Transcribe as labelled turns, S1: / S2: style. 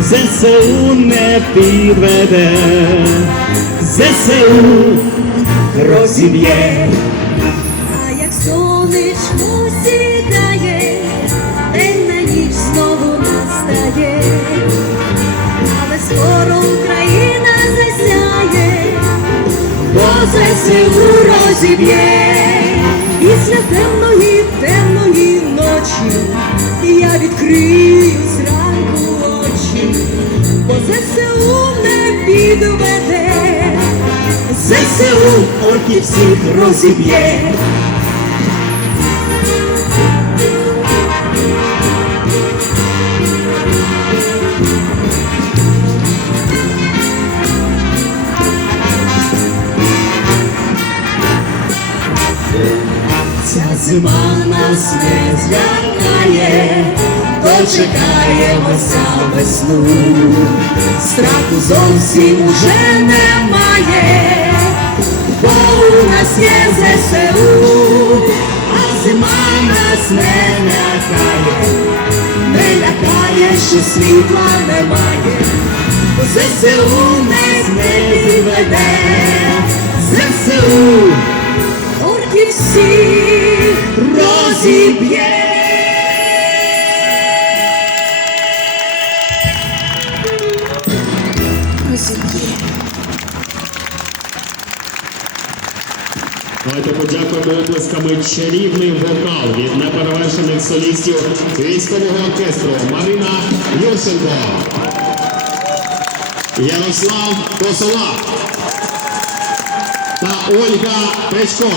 S1: ЗСУ не підведе, ЗСУ розіб'є.
S2: А як сонечко сідає, день на ніч знову настає, але скоро Україна засяє, бо ЗСУ розіб'є. Після темної, темної ночі я відкрию ЗСУ не підведе.
S1: ЗСУ орків всіх розіб'є.
S2: Зима нас не злякає, дочекаємося весну, страху зовсім уже немає, бо у нас є ЗСУ, а зима нас не лякає, не лякає, що світла немає, бо ЗСУ не, не підведе, ЗСУ орків всіх. Розіб'є.
S3: Давайте подякуємо оплесками чарівний вокал від неперевершених солістів військового оркестру Марина Юрченко, Ярослав Косола та Ольга Печко.